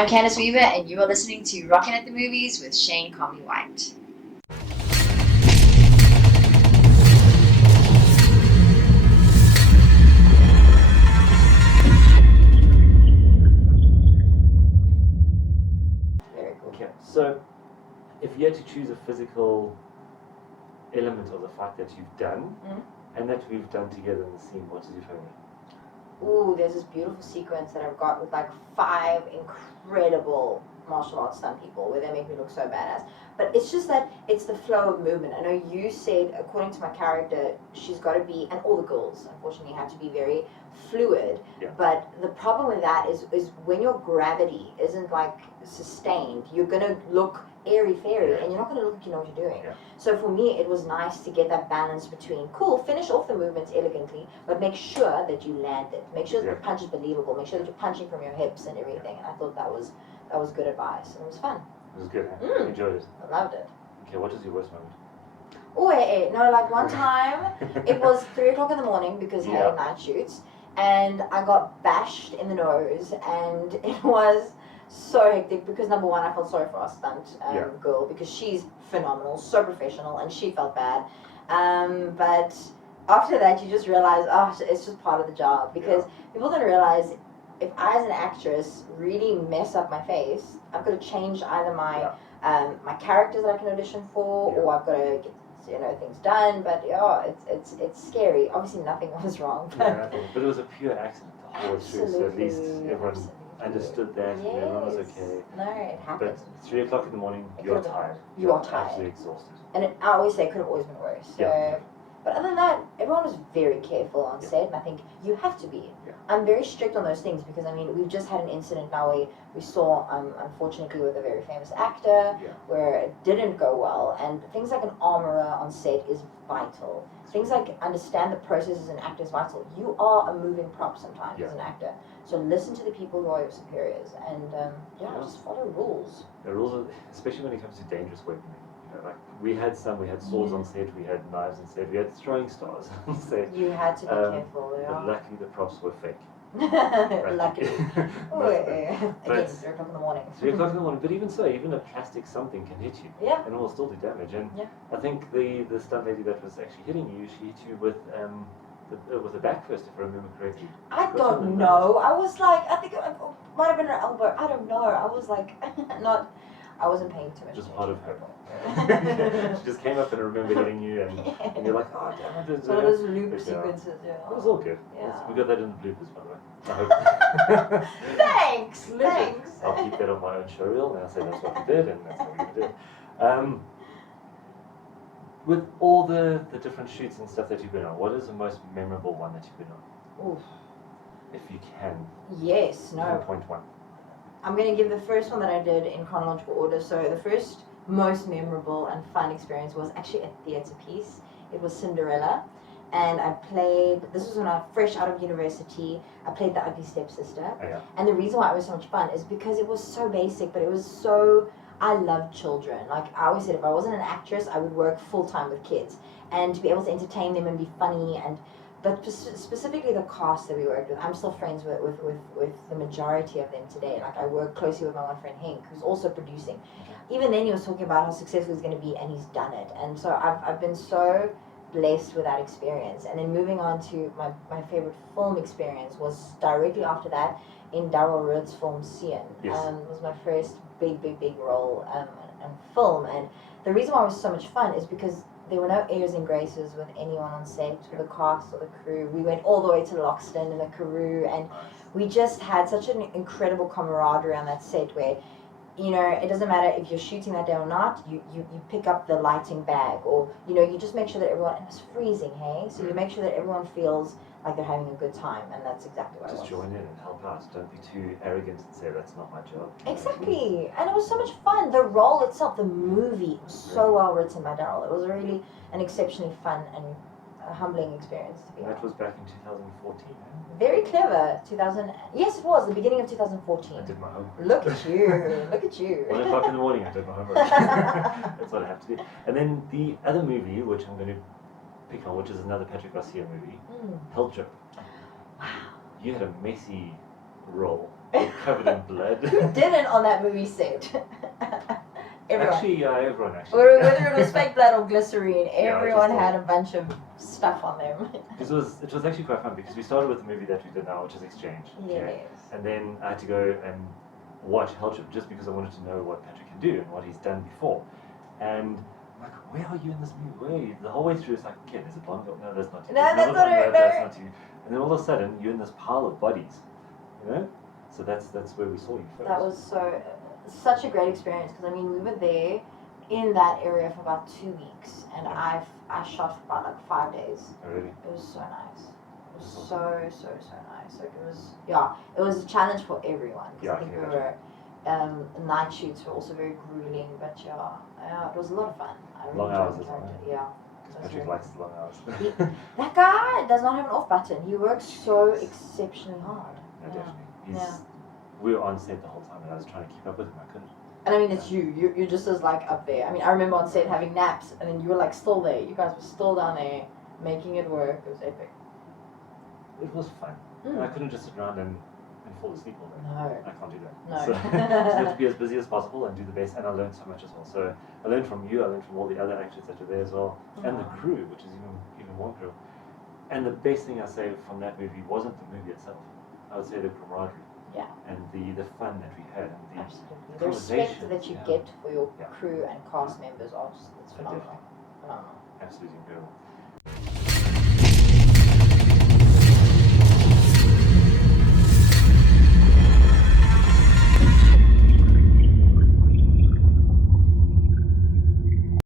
I'm Candice Weber, and you are listening to Rockin' at the Movies with Shane Comley-White. Very cool. Okay, so if you had to choose a physical element of the fight that you've done and that we've done together in the scene, what is your favorite? Ooh, there's this beautiful sequence that I've got with like 5 incredible martial arts stunt people where they make me look so badass. But it's just that it's the flow of movement. I know you said, according to my character, she's got to be, and all the girls, unfortunately, have to be very fluid. Yeah. But the problem with that is when your gravity isn't like sustained, you're going to look airy-fairy, and you're not going to look like you know what you're doing. Yeah. So for me, it was nice to get that balance between, cool, finish off the movements elegantly, but make sure that you land it. Make sure that the punch is believable. Make sure that you're punching from your hips and everything. And I thought that was good advice. And it was fun. It was good, huh? Enjoyed it. I loved it. Okay, what is your worst moment? Oh, no, like one time, it was 3 o'clock in the morning because he had night shoots, and I got bashed in the nose, and it was so hectic because number one, I felt sorry for our stunt girl because she's phenomenal, so professional, and she felt bad. But after that, you just realize, it's just part of the job because people don't realize if I, as an actress, really mess up my face, I've got to change either my my characters that I can audition for, or I've got to get things done. But it's scary. Obviously, nothing was wrong. But it was a pure accident the whole way through, so at least everyone understood that and everyone was okay. No, it happened. But 3 o'clock in the morning, you're tired. You are tired. Absolutely exhausted. And I always say it could have always been worse. So, but other than that, everyone was very careful on set, and I think you have to be. I'm very strict on those things because, I mean, we've just had an incident now we saw, unfortunately, with a very famous actor where it didn't go well, and things like an armorer on set is vital. Things like understand the process as an actor is vital. You are a moving prop sometimes as an actor. So listen to the people who are your superiors, and just follow rules. The rules, are, especially when it comes to dangerous weaponry. Like we had swords on set, we had knives on set, we had throwing stars on set. You had to be careful. But luckily the props were fake. Luckily. Again, 3 o'clock in the morning. 3 o'clock in the morning, but even so, even a plastic something can hit you. Yeah. And it will still do damage. And I think the stunt lady that was actually hitting you, she hit you with a back fist, if I remember correctly. I don't know. I was like, I think it might have been her elbow. I don't know. I was like, I wasn't paying too much. Just part of her. She just came up and remembered hitting you, and you're like, oh damn it. So those loop sequences, It was all good. Yeah. We got that in the bloopers, by the way. I hope. Thanks. I'll keep that on my own show reel, and I'll say that's what we did, and that's what we did. With all the different shoots and stuff that you've been on, what is the most memorable one that you've been on? Oof. If you can. Yes, no. Point one. I'm going to give the first one that I did in chronological order. So the first most memorable and fun experience was actually a theatre piece. It was Cinderella. And I played, this was when I was fresh out of university, I played the ugly stepsister. And the reason why it was so much fun is because it was so basic, but it was so, I love children. Like I always said, if I wasn't an actress, I would work full-time with kids. And to be able to entertain them and be funny, but specifically the cast that we worked with, I'm still friends with the majority of them today. Like I work closely with my one friend Henk, who's also producing. Even then he was talking about how successful he's going to be, and he's done it. And so I've been so blessed with that experience. And then moving on to my favorite film experience was directly after that in Daryl Root's film Cian. It was my first big role in film. And the reason why it was so much fun is because there were no airs and graces with anyone on set, with the cast or the crew. We went all the way to Loxton in the Karoo, and we just had such an incredible camaraderie on that set where, it doesn't matter if you're shooting that day or not, you pick up the lighting bag, or, you just make sure that everyone, and it was freezing, hey? So you make sure that everyone feels like they're having a good time, and that's exactly what Just join in and help out. Don't be too arrogant and say that's not my job. Exactly. And it was so much fun. The role itself, the movie, was so well written by Daryl. It was really an exceptionally fun and humbling experience to be on. That was back in 2014, eh? Very clever. Yes, it was the beginning of 2014. I did my homework. Look at you. Look at you. 1 o'clock in the morning, I did my homework. That's what I have to do. And then the other movie, which I'm going to pick on, which is another Patrick Garcia movie, Hell Joke. Wow. You had a messy role covered in blood. Who didn't on that movie set? Everyone. Actually, everyone actually. Whether it was fake blood or glycerine, everyone had a bunch of stuff on them. Because it was actually quite fun because we started with the movie that we did now, which is Exchange. Okay? Yes. And then I had to go and watch Hellship just because I wanted to know what Patrick can do and what he's done before. And I'm like, where are you in this movie? Where are you? The whole way through, it's like, okay, there's a blonde girl. No, that's not you. No, There's that's another not her, one. no. That's not you. And then all of a sudden, you're in this pile of bodies. You know? So that's where we saw you first. That was such a great experience because I mean we were there in that area for about 2 weeks and I shot for about like 5 days. Oh, really? It was so nice. It was so nice. Like it was a challenge for everyone. Yeah, I think we were night shoots were also very grueling, but it was a lot of fun. I really Long enjoyed hours the as well, character. eh? Yeah. Because Patrick likes the long hours. That guy does not have an off button. He works so exceptionally hard. No, definitely. Yeah. We were on set the whole time and I was trying to keep up with him. I couldn't. And I mean, it's you're just as like up there. I mean, I remember on set having naps, and then you were like still there. You guys were still down there, making it work. It was epic. It was fun. I couldn't just sit around and fall asleep all day. No. I can't do that. No. So I had to be as busy as possible and do the best, and I learned so much as well. So I learned from you, I learned from all the other actors that were there as well, and the crew, which is even more crew. And the best thing I say from that movie wasn't the movie itself. I would say the camaraderie. Yeah. And the fun that we had, and the Absolutely. The respect that you get for your Yeah. crew and cast members are just it's phenomenal. Definitely. Phenomenal. Absolutely incredible.